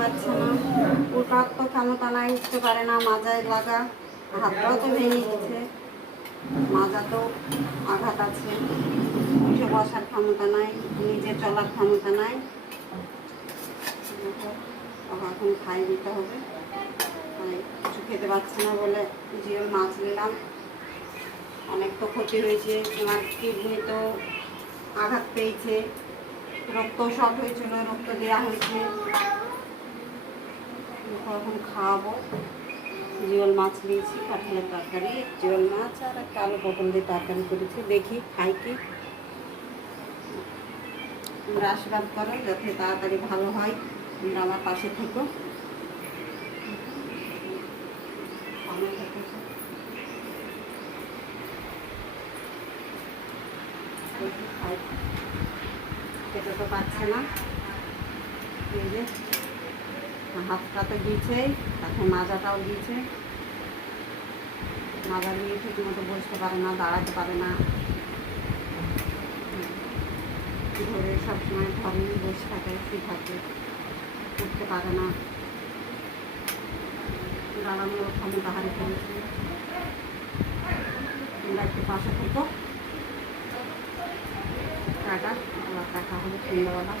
পারছে না, ওটার তো ক্ষমতা নাই, উঠতে পারে না, মাজায় লাগা, হাতটাও তো ভেঙে গেছে, মাজাতেও আঘাত আছে, উঠে বসার ক্ষমতা নাই, নিজে চলার ক্ষমতা নাই। এখন খাই দিতে হবে, কিছু খেতে পারছে না বলে জিওল মাছ নিলাম। অনেক তো ক্ষতি হয়েছে, আমার কিডনি তো আঘাত পেয়েছে, রক্ত শর্ট হয়েছিল, রক্ত দেওয়া হয়েছে। এখন খাওয়াবো। জিওল মাছ নিয়েছি, কাঁঠালের তরকারি, জিওল মাছ আর একটা আলু পটল দিয়ে তরকারি করেছি। দেখি খাই কি। তোমরা আশীর্বাদ করো যাতে তাড়াতাড়ি ভালো হয়, তোমরা আমার পাশে থেকো। খেতে তো পারছে না, এই যে হাতটা তো দিয়েছে, তারপর মাজাটাও দিয়েছে। মাজা নিয়ে ঠিক মতো বসতে পারে না, দাঁড়াতে পারে না, ধরে সবসময় ঘর নিয়ে বসে থাকে, শুয়ে থাকে, উঠতে পারে না, দাঁড়ানোর ক্ষমতা হারিয়ে ফেলেছে। তোমরা একটু পাশে থেকো। টাটা, আবার দেখা হবে সন্ধ্যাবেলা।